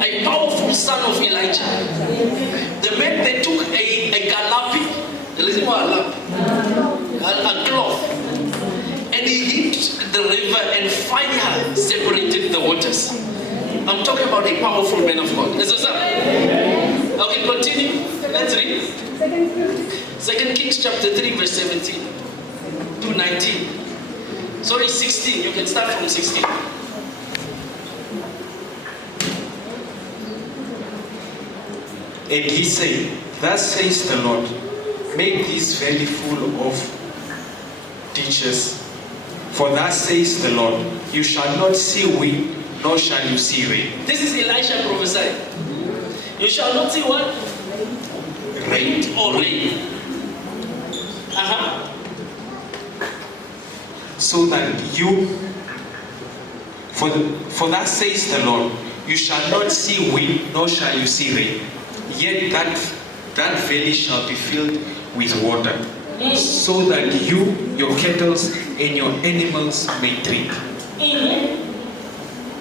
A powerful son of Elijah. The men, they took a galapi, a cloth, and he hit the river and fire separated the waters. I'm talking about a powerful man of God. Let's go. Okay, continue. Let's read. 2 Kings chapter 3 verse 17 to 19. Sorry, 16. You can start from 16. And he said, thus says the Lord, make this valley full of ditches. For thus says the Lord, you shall not see wind, nor shall you see rain. This is Elisha prophesied. You shall not see what? Rain or rain. So that you, for thus says the Lord, you shall not see wind, nor shall you see rain. Yet that valley shall be filled with water, so that you, your cattle, and your animals may drink.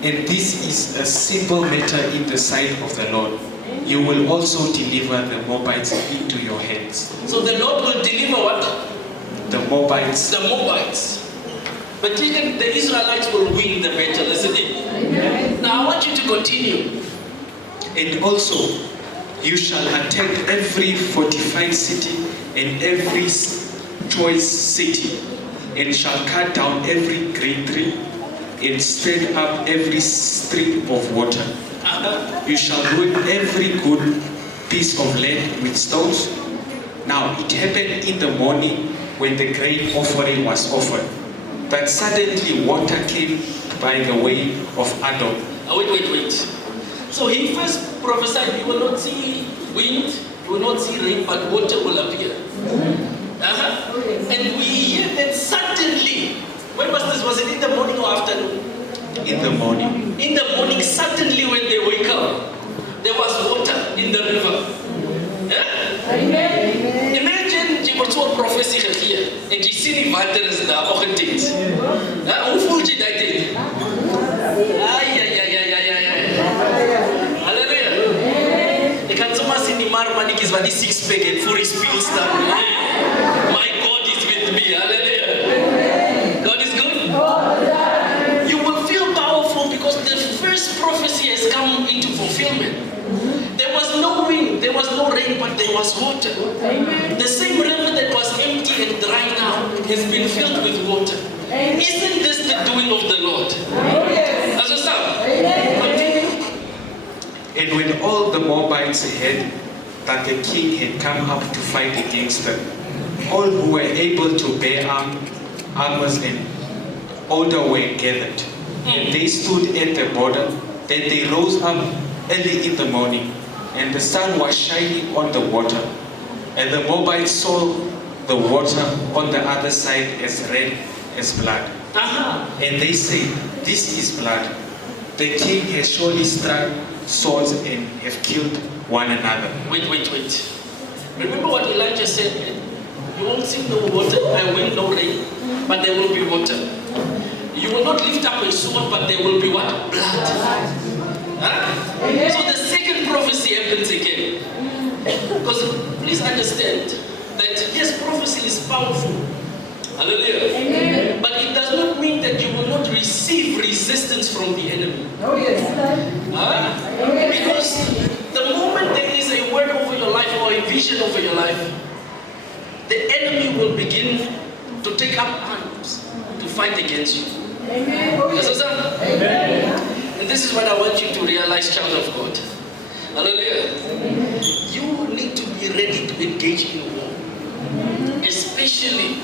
And this is a simple matter in the sight of the Lord. You will also deliver the Moabites into your hands. So the Lord will deliver what? The Moabites. The Moabites. But the Israelites will win the battle, isn't it? Amen. Now I want you to continue. And also, you shall attack every fortified city and every choice city, and shall cut down every great tree, and spread up every stream of water. You shall ruin every good piece of land with stones. Now it happened in the morning when the grain offering was offered, that suddenly water came by the way of Adam. Wait. So he first prophesied, you will not see wind, you will not see rain, but water will appear. And we hear that suddenly, when was this? Was it in the morning or afternoon? In the morning. In the morning, suddenly when they wake up, there was water in the river. Amen. Imagine you were told prophecy here, and you see the water is there, or it is. Hoe voel je dat dit? Halleluja. Ik had zomaar zien die marmannetjes van die six-pack en voor die spiegel staan. My God is with me. Hallelujah. God is good. You will feel powerful because the first prophecy has come into fulfillment. There was no wind, there was no rain, but there was water. Amen. The same river that was empty and dry now has been filled with water. Amen. Isn't this the doing of the Lord? Amen. As a sound. And when all the Moabites heard that the king had come up to fight against them, all who were able to bear armors and older were gathered. And they stood at the border. Then they rose up early in the morning, and the sun was shining on the water. And the Moabites saw the water on the other side as red as blood. And they said, this is blood. The king has surely struck swords and have killed one another. Wait. Remember what Elijah said? You won't see no water, I will no rain, but there will be water. You will not lift up a sword, but there will be what? Blood. So the second prophecy happens again. Because please understand that yes, prophecy is powerful. Hallelujah. Amen. But it does not mean that you will not receive resistance from the enemy. Oh yes. Because the moment there is a word over your life or a vision over your life, the enemy will begin to take up arms to fight against you. Amen. Amen. And this is what I want you to realize, child of God. Hallelujah. Amen. You need to be ready to engage in war. Especially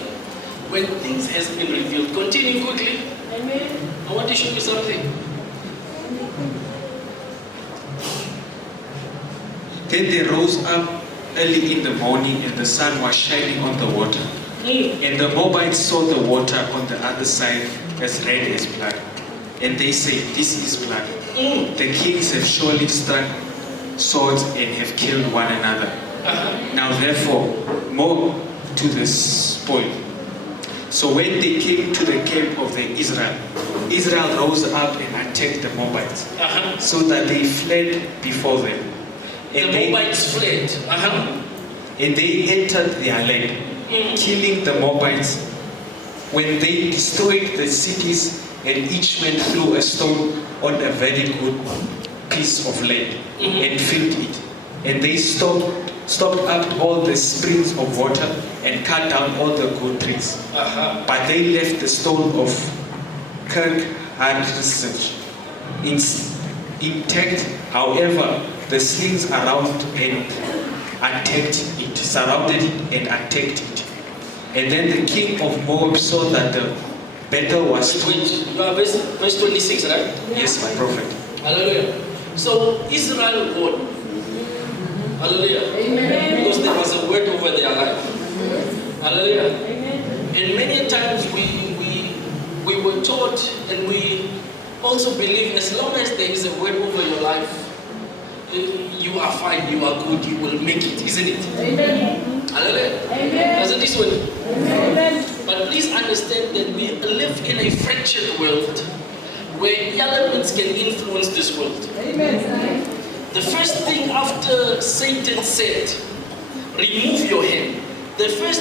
when things has been revealed. Continue quickly. Amen. I want to show you something. Then they rose up early in the morning, and the sun was shining on the water. And the Moabites saw the water on the other side as red as blood. And they said, this is blood. The kings have surely struck swords and have killed one another. Now therefore, more to the spoil. So when they came to the camp of the Israel, Israel rose up and attacked the Moabites, so that they fled before them. The Moabites fled. And they entered their land, killing the Moabites. When they destroyed the cities, and each man threw a stone on a very good piece of land and filled it. And they stopped up all the springs of water and cut down all the good trees. But they left the stone of Kirk Hareset intact. However, the slings around and attacked it, surrounded it and attacked it. And then the king of Moab saw that the battle was Verse 26, right? Yes, my prophet. Hallelujah. So Israel won. Hallelujah. Amen. Because there was a word over their life. Hallelujah. Amen. And many times we were taught, and we also believe, as long as there is a word over your life, you are fine, you are good, you will make it, isn't it? Amen. Hallelujah. Amen. Doesn't this one? Amen. But please understand that we live in a fractured world where elements can influence this world. Amen. The first thing after Satan said, remove your hand, the first